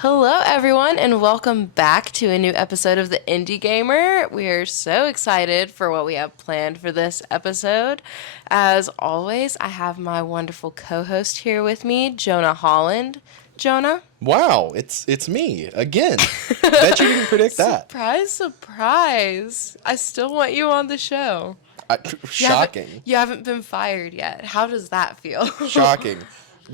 Hello, everyone, and welcome back to a new episode of the Indie Gamer. We are so excited for what we have planned for this episode. As always, I have my wonderful co-host here with me, Jonah Holland. Jonah? Wow, it's me again. Bet you didn't predict that. Surprise, surprise. I still want you on the show. Shocking. You haven't been fired yet. How does that feel? Shocking.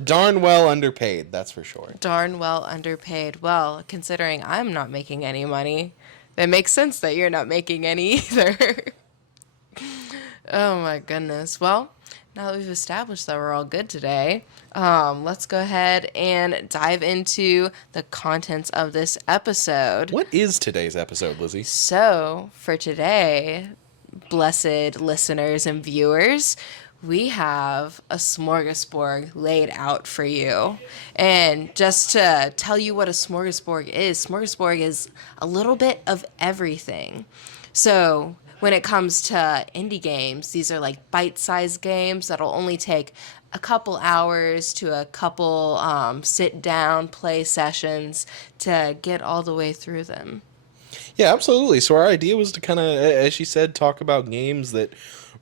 Darn well underpaid, that's for sure. Darn well underpaid. Well, considering I'm not making any money, it makes sense that you're not making any either. Oh my goodness. Well, now that we've established that we're all good today, let's go ahead and dive into the contents of this episode. What is today's episode, Lizzie? So, for today, blessed listeners and viewers, we have a smorgasbord laid out for you. And just to tell you what a smorgasbord is a little bit of everything. So when it comes to indie games, these are like bite-sized games that'll only take a couple hours to a couple sit-down play sessions to get all the way through them. Yeah, absolutely. So our idea was to kind of, as she said, talk about games that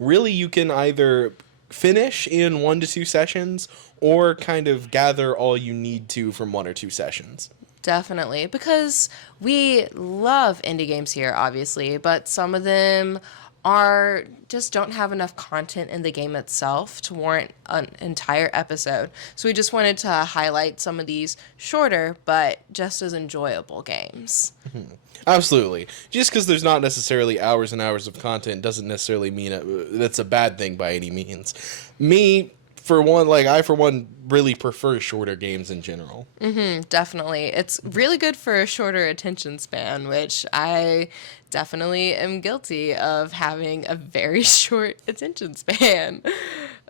really you can either finish in 1 to 2 sessions or kind of gather all you need to from 1 or 2 sessions. Definitely, because we love indie games here, obviously, but some of them just don't have enough content in the game itself to warrant an entire episode. So we just wanted to highlight some of these shorter but just as enjoyable games. Mm-hmm. Absolutely. Just because there's not necessarily hours and hours of content doesn't necessarily mean that's a bad thing by any means. I for one really prefer shorter games in general. Definitely. It's really good for a shorter attention span, which I definitely am guilty of having a very short attention span.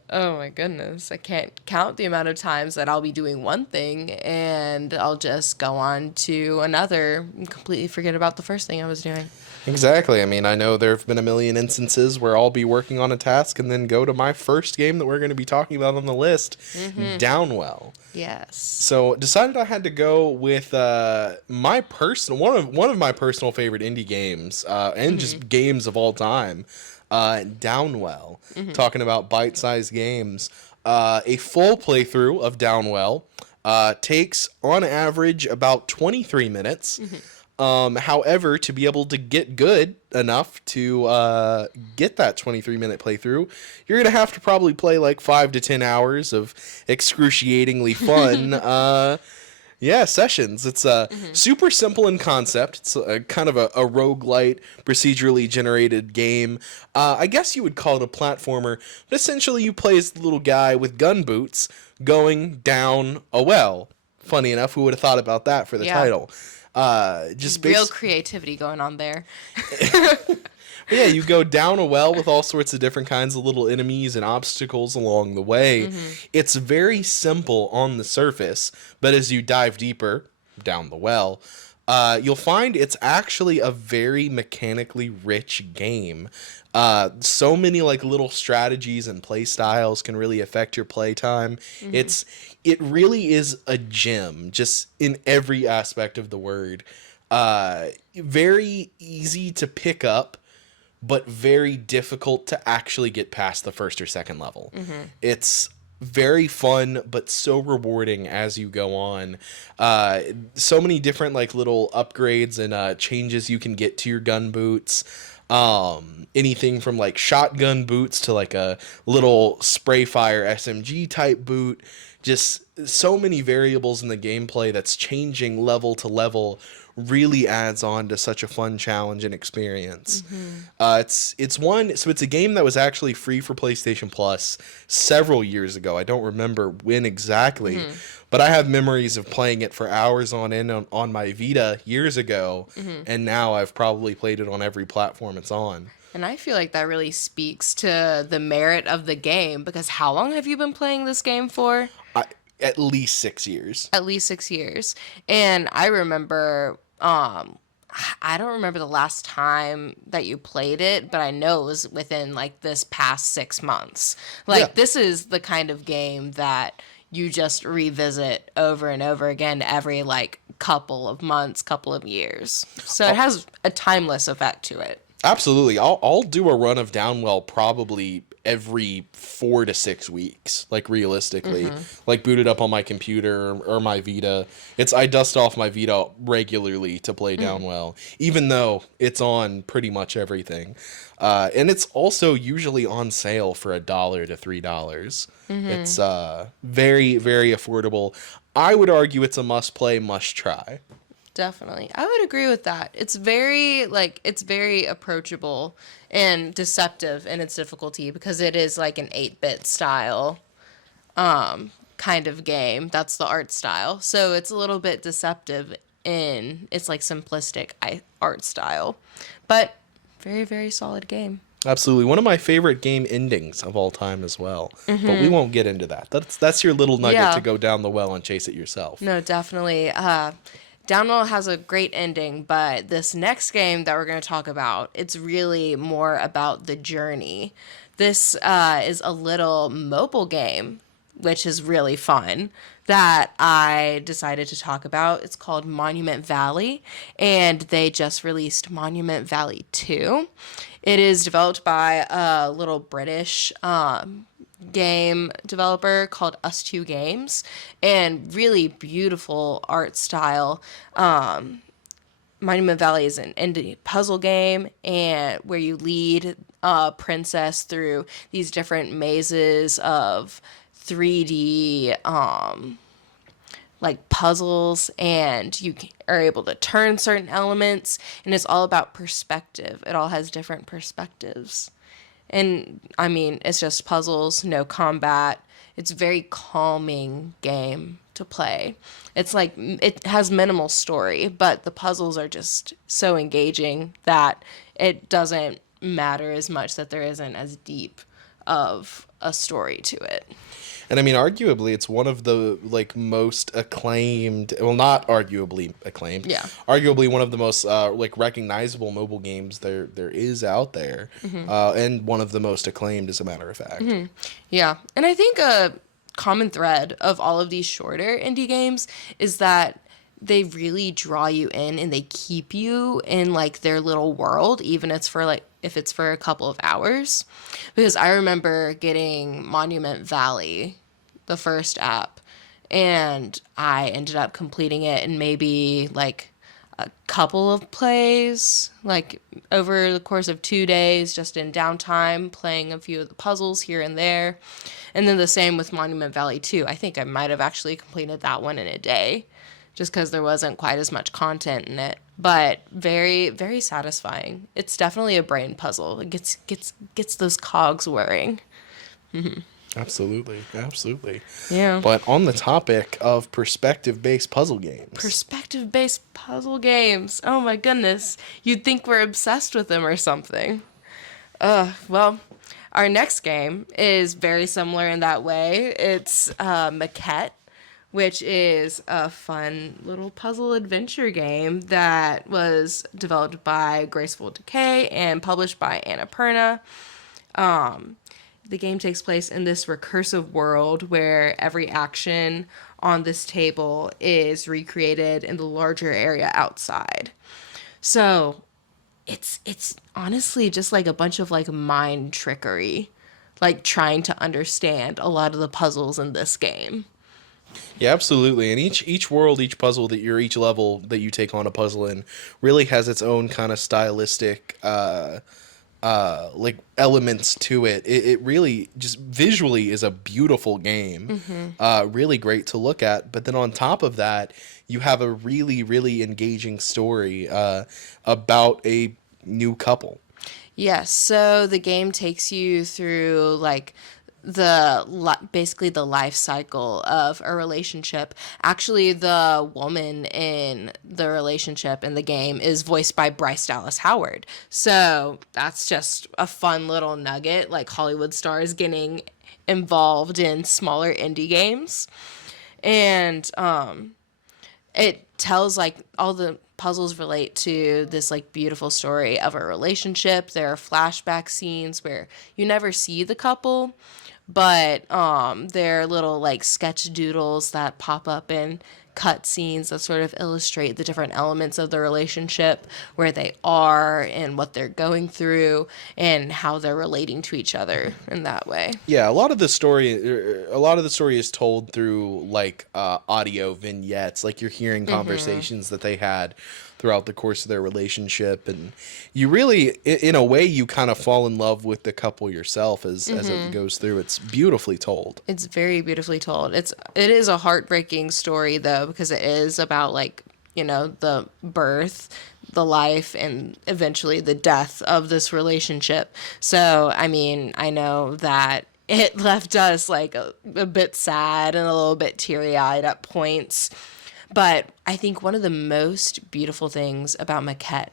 Oh my goodness. I can't count the amount of times that I'll be doing one thing and I'll just go on to another and completely forget about the first thing I was doing. Exactly. I mean, I know there have been a million instances where I'll be working on a task and then go to my first game that we're going to be talking about on the list, Downwell. Yes. So decided I had to go with my personal one of my personal favorite indie games and just games of all time, Downwell. Talking about bite-sized games, a full playthrough of Downwell takes on average about 23 minutes. However, to be able to get good enough to get that 23-minute playthrough, you're going to have to probably play like 5 to 10 hours of excruciatingly fun sessions. It's super simple in concept. It's kind of a roguelite, procedurally generated game. I guess you would call it a platformer, but essentially you play as the little guy with gun boots going down a well. Funny enough, who would have thought about that for the title? Just real creativity going on there. Yeah, you go down a well with all sorts of different kinds of little enemies and obstacles along the way. It's very simple on the surface, but as you dive deeper down the well, you'll find it's actually a very mechanically rich game. So many like little strategies and play styles can really affect your playtime. It really is a gem, just in every aspect of the word. Very easy to pick up, but very difficult to actually get past the first or second level. It's very fun, but so rewarding as you go on. So many different like little upgrades and changes you can get to your gun boots. Anything from like shotgun boots to like a little spray fire SMG type boot. Just so many variables in the gameplay that's changing level to level really adds on to such a fun challenge and experience. It's a game that was actually free for PlayStation Plus several years ago. I don't remember when exactly, but I have memories of playing it for hours on end on my Vita years ago, and now I've probably played it on every platform it's on. And I feel like that really speaks to the merit of the game, because how long have you been playing this game for? At least 6 years. At least 6 years. And I remember, I don't remember the last time that you played it, but I know it was within like this past 6 months. This is the kind of game that you just revisit over and over again every like couple of months, couple of years. So it has a timeless effect to it. Absolutely. I'll do a run of Downwell probably every 4 to 6 weeks, like realistically. Like boot it up on my computer or my Vita. I dust off my Vita regularly to play Downwell, even though it's on pretty much everything. And it's also usually on sale for $1 to $3. It's very, very affordable. I would argue it's a must play, must try. Definitely. I would agree with that. It's very approachable and deceptive in its difficulty because it is like an 8-bit style kind of game. That's the art style. So it's a little bit deceptive in its like simplistic art style. But very, very solid game. Absolutely. One of my favorite game endings of all time as well. But we won't get into that. That's your little nugget to go down the well and chase it yourself. No, definitely. Downwell has a great ending, but this next game that we're going to talk about, it's really more about the journey. This is a little mobile game, which is really fun, that I decided to talk about. It's called Monument Valley, and they just released Monument Valley 2. It is developed by a little British game developer called Us2 Games, and really beautiful art style. Monument Valley is an indie puzzle game, and where you lead a princess through these different mazes of 3D like puzzles, and you are able to turn certain elements, and it's all about perspective. It all has different perspectives. And I mean, it's just puzzles, no combat. It's a very calming game to play. It's like, it has minimal story, but the puzzles are just so engaging that it doesn't matter as much that there isn't as deep of a story to it. And I mean, arguably, it's one of the like most acclaimed. Well, not arguably acclaimed. Yeah. Arguably, one of the most like recognizable mobile games there is out there, and one of the most acclaimed, as a matter of fact. Yeah, and I think a common thread of all of these shorter indie games is that they really draw you in and they keep you in like their little world, even if it's for a couple of hours. Because I remember getting Monument Valley, the first app, and I ended up completing it in maybe like a couple of plays, like over the course of 2 days, just in downtime, playing a few of the puzzles here and there. And then the same with Monument Valley 2. I think I might have actually completed that one in a day, just because there wasn't quite as much content in it. But very, very satisfying. It's definitely a brain puzzle. It gets those cogs whirring. Absolutely. Yeah. But on the topic of perspective-based puzzle games. Perspective-based puzzle games. Oh my goodness. You'd think we're obsessed with them or something. Well, our next game is very similar in that way. It's Maquette, which is a fun little puzzle adventure game that was developed by Graceful Decay and published by Annapurna. The game takes place in this recursive world where every action on this table is recreated in the larger area outside. So it's honestly just like a bunch of like mind trickery, like trying to understand a lot of the puzzles in this game. Yeah, absolutely. And each world, each puzzle each level that you take on a puzzle in really has its own kind of stylistic like elements to it. It really just visually is a beautiful game. Really great to look at. But then on top of that, you have a really, really engaging story about a new couple. Yes, so the game takes you through like basically the life cycle of a relationship. Actually, the woman in the relationship in the game is voiced by Bryce Dallas Howard. So that's just a fun little nugget, like Hollywood stars getting involved in smaller indie games. And it tells like all the puzzles relate to this like beautiful story of a relationship. There are flashback scenes where you never see the couple, but they're little like sketch doodles that pop up and cut scenes that sort of illustrate the different elements of the relationship, where they are and what they're going through and how they're relating to each other in that way. Yeah, a lot of the story is told through like audio vignettes, like you're hearing conversations that they had throughout the course of their relationship, and you really, in a way, you kind of fall in love with the couple yourself as it goes through. It's beautifully told. It's very beautifully told. It is a heartbreaking story though, because it is about like, the birth, the life, and eventually the death of this relationship. So, I mean, I know that it left us like a bit sad and a little bit teary-eyed at points. But I think one of the most beautiful things about Maquette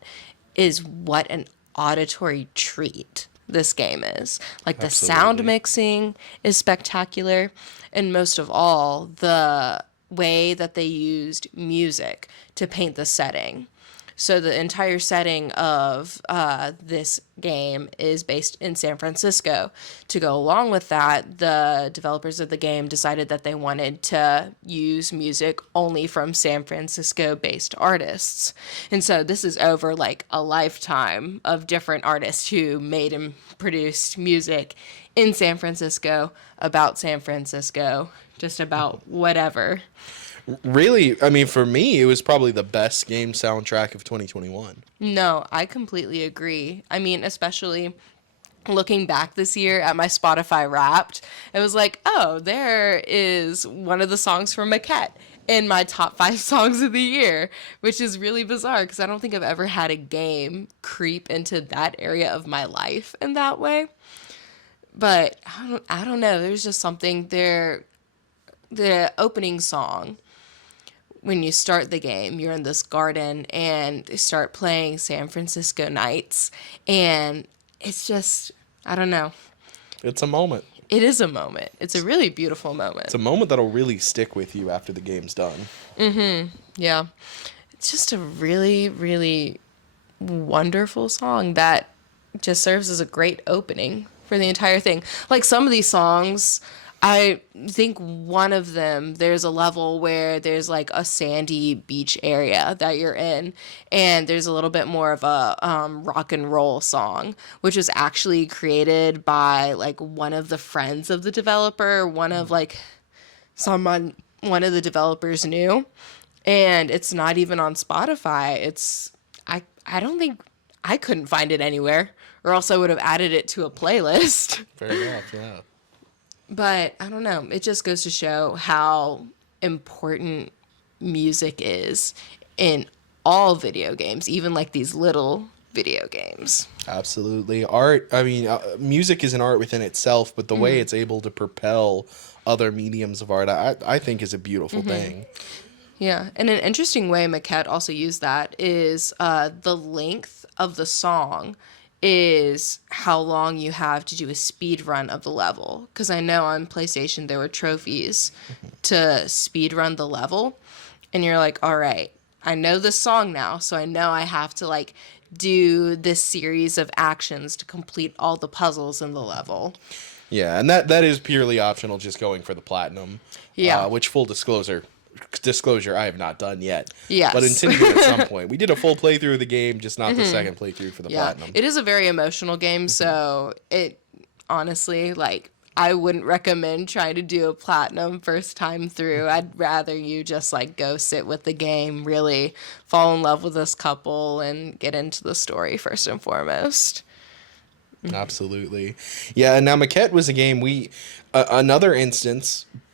is what an auditory treat this game is. Like the sound Absolutely. mixing is spectacular, and most of all, the way that they used music to paint the setting. So the entire setting of this game is based in San Francisco. To go along with that, the developers of the game decided that they wanted to use music only from San Francisco-based artists. And so this is over like a lifetime of different artists who made and produced music in San Francisco, about San Francisco, just about whatever. Really, I mean, for me, it was probably the best game soundtrack of 2021. No, I completely agree. I mean, especially looking back this year at my Spotify Wrapped, it was like, oh, there is one of the songs from Maquette in my top 5 songs of the year, which is really bizarre because I don't think I've ever had a game creep into that area of my life in that way. But I don't know. There's just something there. The opening song, when you start the game, you're in this garden and they start playing San Francisco Nights. And it's just, I don't know. It's a moment. It is a moment. It's a really beautiful moment. It's a moment that'll really stick with you after the game's done. Yeah. It's just a really, really wonderful song that just serves as a great opening for the entire thing. Like some of these songs, I think one of them, there's a level where there's like a sandy beach area that you're in, and there's a little bit more of a rock and roll song, which was actually created by like one of the friends of the developer, one of the developers knew, and it's not even on Spotify. I don't think, I couldn't find it anywhere, or else I would have added it to a playlist. Fair enough, yeah. But I don't know. It just goes to show how important music is in all video games, even like these little video games. Absolutely. Art, I mean, music is an art within itself, but the way it's able to propel other mediums of art, I think is a beautiful thing. Yeah. And an interesting way Maquette also used that is the length of the song is how long you have to do a speed run of the level. Because I know on PlayStation there were trophies to speed run the level. And you're like, all right, I know this song now, so I know I have to like do this series of actions to complete all the puzzles in the level. Yeah, and that is purely optional, just going for the platinum. Yeah. Which, full disclosure, I have not done yet. Yes. But intending at some point. We did a full playthrough of the game, just not the second playthrough for the platinum. It is a very emotional game, so it honestly, like, I wouldn't recommend trying to do a platinum first time through. I'd rather you just like go sit with the game, really fall in love with this couple and get into the story first and foremost. Absolutely. Yeah, and now Maquette was a game another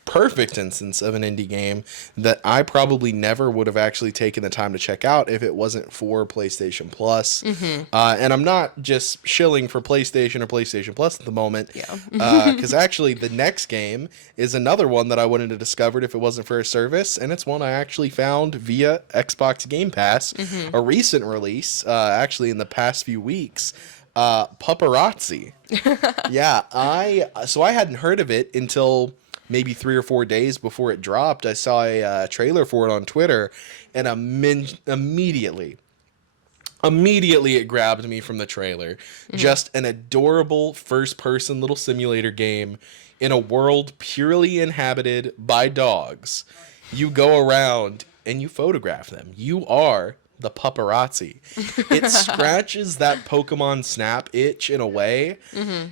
perfect instance of an indie game that I probably never would have actually taken the time to check out if it wasn't for PlayStation Plus. And I'm not just shilling for PlayStation or PlayStation Plus at the moment. Yeah. Because actually the next game is another one that I wouldn't have discovered if it wasn't for a service, and it's one I actually found via Xbox Game Pass, a recent release, actually in the past few weeks. Paparazzi. Yeah, I hadn't heard of it until maybe 3 or 4 days before it dropped. I saw a trailer for it on Twitter, and immediately it grabbed me from the trailer. Just an adorable first-person little simulator game in a world purely inhabited by dogs. You go around and you photograph them. You are the paparazzi. It scratches that Pokemon Snap itch in a way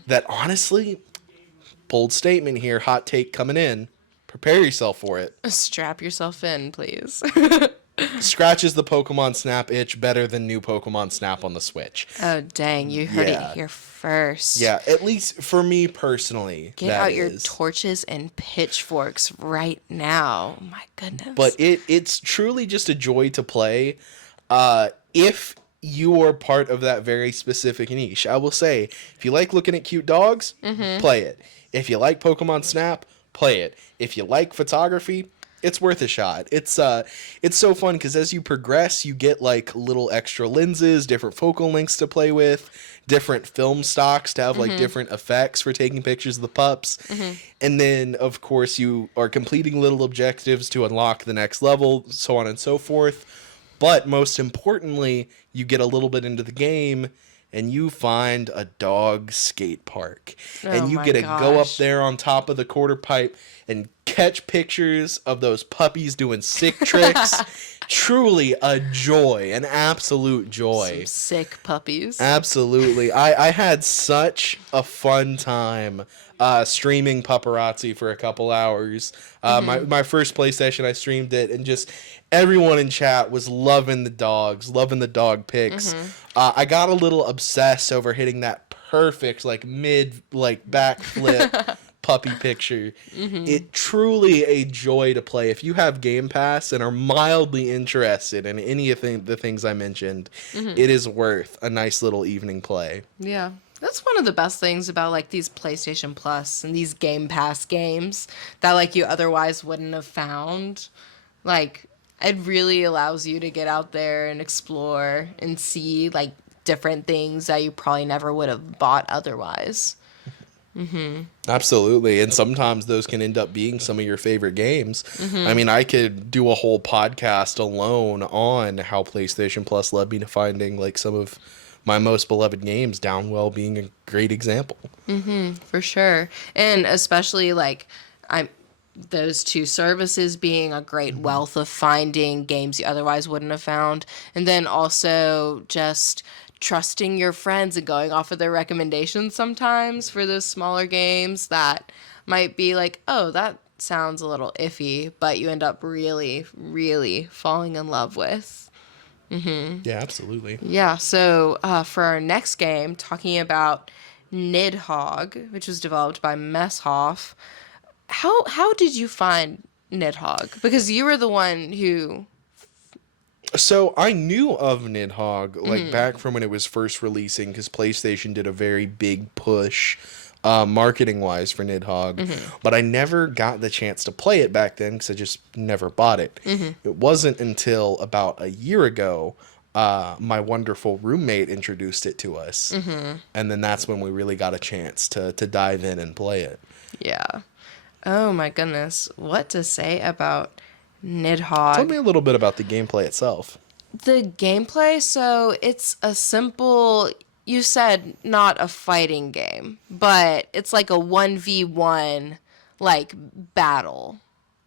that honestly, bold statement here, hot take coming in. Prepare yourself for it. Strap yourself in, please. Scratches the Pokemon Snap itch better than new Pokemon Snap on the Switch. Oh, dang. You heard it here first. Yeah, at least for me personally. Get out your torches and pitchforks right now. My goodness. But it's truly just a joy to play if you are part of that very specific niche. I will say, if you like looking at cute dogs, play it. If you like Pokemon Snap, play it. If you like photography, it's worth a shot. It's so fun because as you progress, you get like little extra lenses, different focal lengths to play with, different film stocks to have like different effects for taking pictures of the pups. And then, of course, you are completing little objectives to unlock the next level, so on and so forth. But most importantly, you get a little bit into the game and you find a dog skate park. And you get to go up there on top of the quarter pipe and catch pictures of those puppies doing sick tricks. Truly a joy, an absolute joy. Some sick puppies. Absolutely. I had such a fun time streaming paparazzi for a couple hours. My first play session, I streamed it, and just everyone in chat was loving the dogs, loving the dog pics. I got a little obsessed over hitting that perfect, like mid, like backflip puppy picture. It truly a joy to play. If you have Game Pass and are mildly interested in any of the things I mentioned, it is worth a nice little evening play. Yeah. That's one of the best things about like these PlayStation Plus and these Game Pass games that like you otherwise wouldn't have found. Like it really allows you to get out there and explore and see like different things that you probably never would have bought otherwise. Absolutely. And sometimes those can end up being some of your favorite games. I mean, I could do a whole podcast alone on how PlayStation Plus led me to finding like some of my most beloved games, Downwell being a great example. For sure. And especially like those two services being a great wealth of finding games you otherwise wouldn't have found. And then also just trusting your friends and going off of their recommendations sometimes for those smaller games that might be like, oh, that sounds a little iffy, but you end up really, really falling in love with. Yeah, absolutely. Yeah, so for our next game, talking about Nidhogg, which was developed by Messhoff, how did you find Nidhogg? Because you were the one who... So I knew of Nidhogg like back from when it was first releasing, because PlayStation did a very big push marketing wise for Nidhogg, but I never got the chance to play it back then because I just never bought it. It wasn't until about a year ago my wonderful roommate introduced it to us, and then that's when we really got a chance to dive in and play it. Yeah. Oh my goodness. What to say about Nidhogg? Tell me a little bit about the gameplay itself. The gameplay, so it's a simple, you said not a fighting game, but it's like a 1v1 like battle.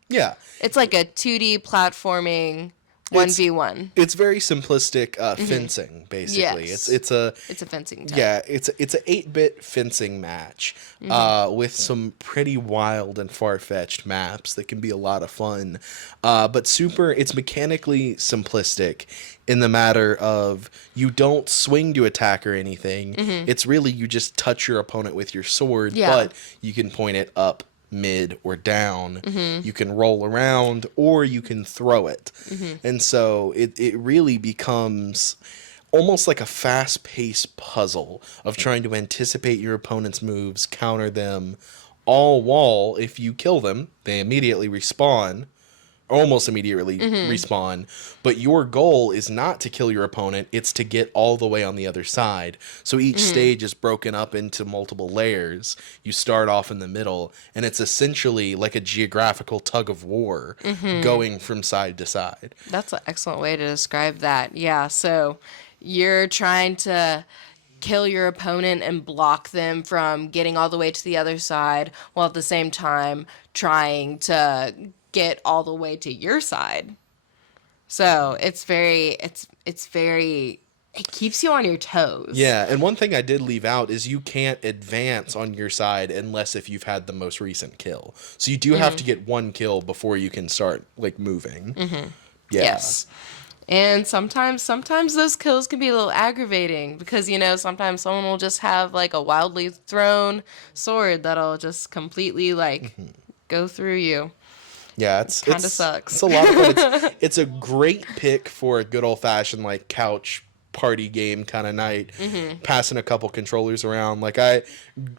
Yeah. It's like a 2D platforming 1v1. It's very simplistic fencing, basically. Yes. It's a fencing type. Yeah, it's a 8-bit fencing match with some pretty wild and far-fetched maps that can be a lot of fun. But it's mechanically simplistic in the matter of you don't swing to attack or anything. It's really you just touch your opponent with your sword, but you can point it up, mid, or down. You can roll around or you can throw it. And so it really becomes almost like a fast-paced puzzle of trying to anticipate your opponent's moves, counter them, all while if you kill them, they immediately respawn. Almost immediately respawn, but your goal is not to kill your opponent, it's to get all the way on the other side. So each stage is broken up into multiple layers. You start off in the middle, and it's essentially like a geographical tug of war going from side to side. That's an excellent way to describe that. Yeah, so you're trying to kill your opponent and block them from getting all the way to the other side, while at the same time trying to get all the way to your side. So it's very, it keeps you on your toes. Yeah, and one thing I did leave out is you can't advance on your side unless if you've had the most recent kill. So you do have to get one kill before you can start, like, moving. Yeah. Yes. And sometimes those kills can be a little aggravating because, you know, sometimes someone will just have, like, a wildly thrown sword that'll just completely, like, go through you. Yeah, Kind of sucks. It's a lot of fun. It's a great pick for a good old-fashioned, like, couch party game kind of night, passing a couple controllers around. Like,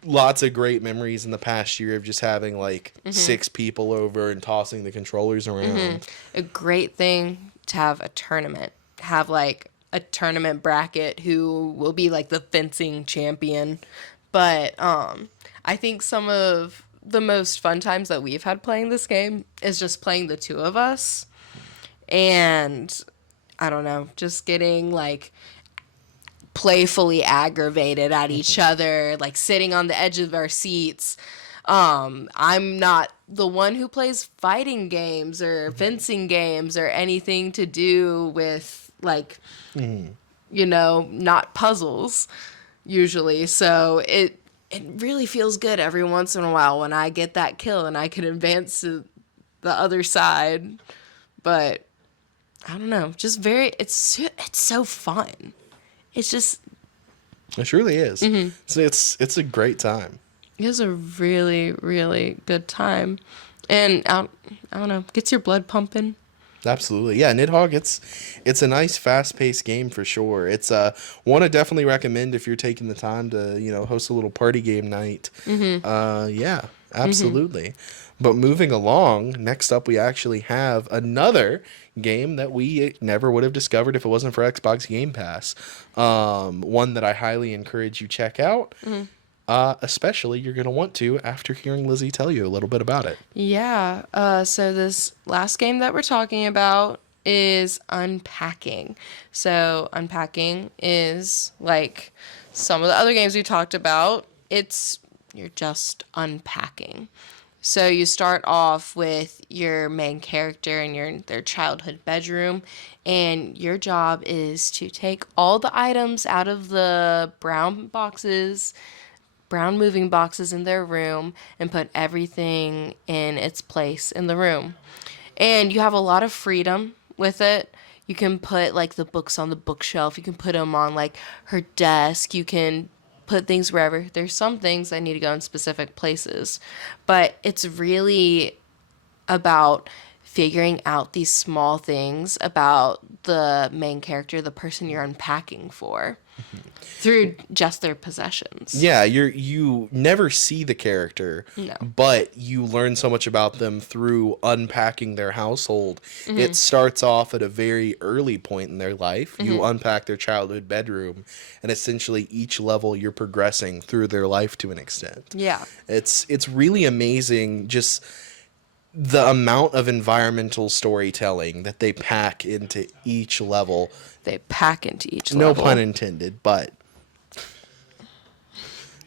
lots of great memories in the past year of just having, like, 6 people over and tossing the controllers around. A great thing to have a tournament. Have, like, a tournament bracket who will be, like, the fencing champion. But I think some of the most fun times that we've had playing this game is just playing the two of us. And I don't know, just getting, like, playfully aggravated at each other, like, sitting on the edge of our seats. I'm not the one who plays fighting games or fencing games or anything to do with, like, you know, not puzzles usually. So it really feels good every once in a while when I get that kill and I can advance to the other side. But I don't know, just it's so fun. It's just, It surely is. So it's a great time. it was a really, really good time. And I don't know, gets your blood pumping. Absolutely. Yeah, Nidhogg, it's a nice fast-paced game for sure. It's one I definitely recommend if you're taking the time to, you know, host a little party game night. Yeah, absolutely. But moving along, next up we actually have another game that we never would have discovered if it wasn't for Xbox Game Pass. One that I highly encourage you check out. Especially you're going to want to after hearing Lizzy tell you a little bit about it. Yeah. So this last game that we're talking about is Unpacking. So Unpacking is like some of the other games we talked about. You're just unpacking. So you start off with your main character in their childhood bedroom, and your job is to take all the items out of the brown moving boxes in their room and put everything in its place in the room. And you have a lot of freedom with it. You can put, like, the books on the bookshelf. You can put them on, like, her desk. You can put things wherever. There's some things that need to go in specific places. But it's really about figuring out these small things about the main character, the person you're unpacking for, through just their possessions. Yeah, you never see the character, No. but you learn so much about them through unpacking their household. It starts off at a very early point in their life. You unpack their childhood bedroom, and essentially each level you're progressing through their life to an extent. Yeah. It's really amazing just the amount of environmental storytelling that they pack into each level. They pack into each No level. pun intended, but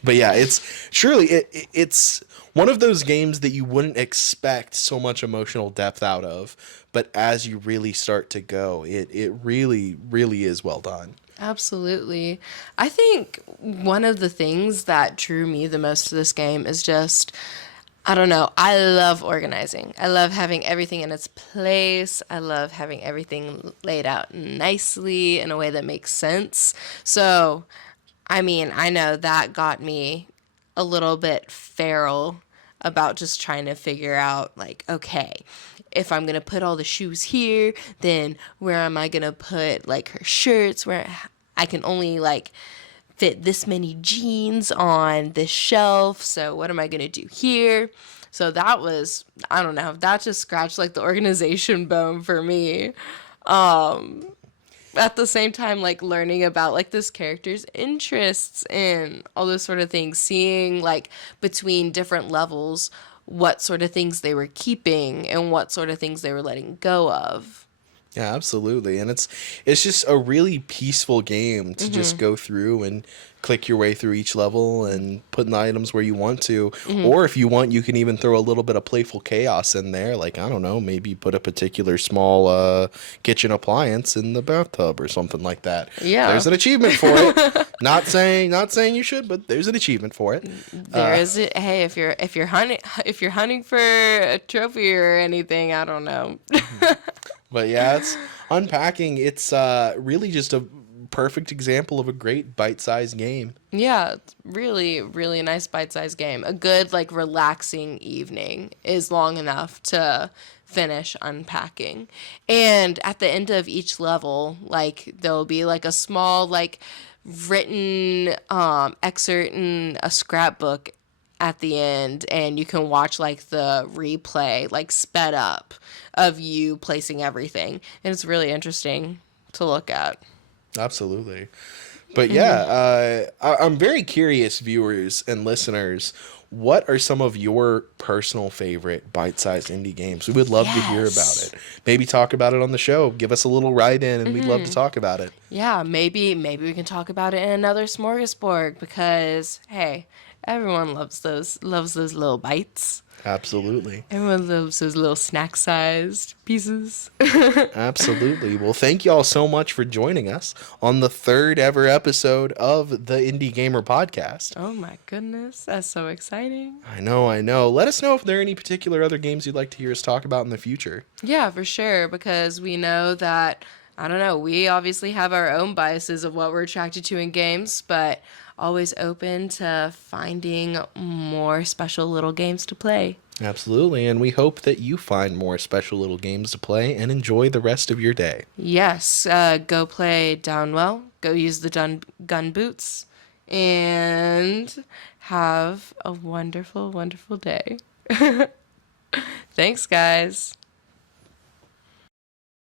yeah, it's one of those games that you wouldn't expect so much emotional depth out of, but as you really start to go, it really, really is well done. Absolutely. I think one of the things that drew me the most to this game is just, I don't know, I love organizing. I love having everything in its place. I love having everything laid out nicely in a way that makes sense. So, I mean, I know that got me a little bit feral about just trying to figure out, like, okay, if I'm going to put all the shoes here, then where am I going to put, like, her shirts, where I can only, like, fit this many jeans on this shelf. So what am I going to do here? So that was, I don't know, that just scratched, like, the organization bone for me. At the same time, like, learning about, like, this character's interests and all those sort of things, seeing, like, between different levels what sort of things they were keeping and what sort of things they were letting go of. Yeah, absolutely. And it's just a really peaceful game to just go through and click your way through each level and put in the items where you want to. Or if you want, you can even throw a little bit of playful chaos in there. Like, I don't know, maybe put a particular small kitchen appliance in the bathtub or something like that. Yeah. There's an achievement for it. Not saying you should, but there's an achievement for it. There is it. Hey, if you're hunting for a trophy or anything, I don't know. But yeah, it's unpacking. It's really just a perfect example of a great bite-sized game. Yeah, it's really, really nice bite-sized game. A good, like, relaxing evening is long enough to finish unpacking. And at the end of each level, like, there'll be, like, a small, like, written excerpt in a scrapbook at the end, and you can watch, like, the replay, like, sped up of you placing everything. And it's really interesting to look at. Absolutely. But yeah, I'm very curious, viewers and listeners. What are some of your personal favorite bite-sized indie games? We would love to hear about Yes. it. Maybe talk about it on the show. Give us a little write-in, and we'd love to talk about it. Yeah, maybe we can talk about it in another Smorgasborg because hey, everyone loves those little bites. Absolutely. Everyone loves those little snack-sized pieces. Absolutely. Well, thank you all so much for joining us on the third ever episode of the Indie Gamer Podcast. Oh my goodness, that's so exciting. I know, I know. Let us know if there are any particular other games you'd like to hear us talk about in the future. Yeah, for sure, because we know that, I don't know, we obviously have our own biases of what we're attracted to in games, but always open to finding more special little games to play. Absolutely, and we hope that you find more special little games to play and enjoy the rest of your day. Yes, go play Downwell, go use the gun boots, and have a wonderful, wonderful day. Thanks, guys.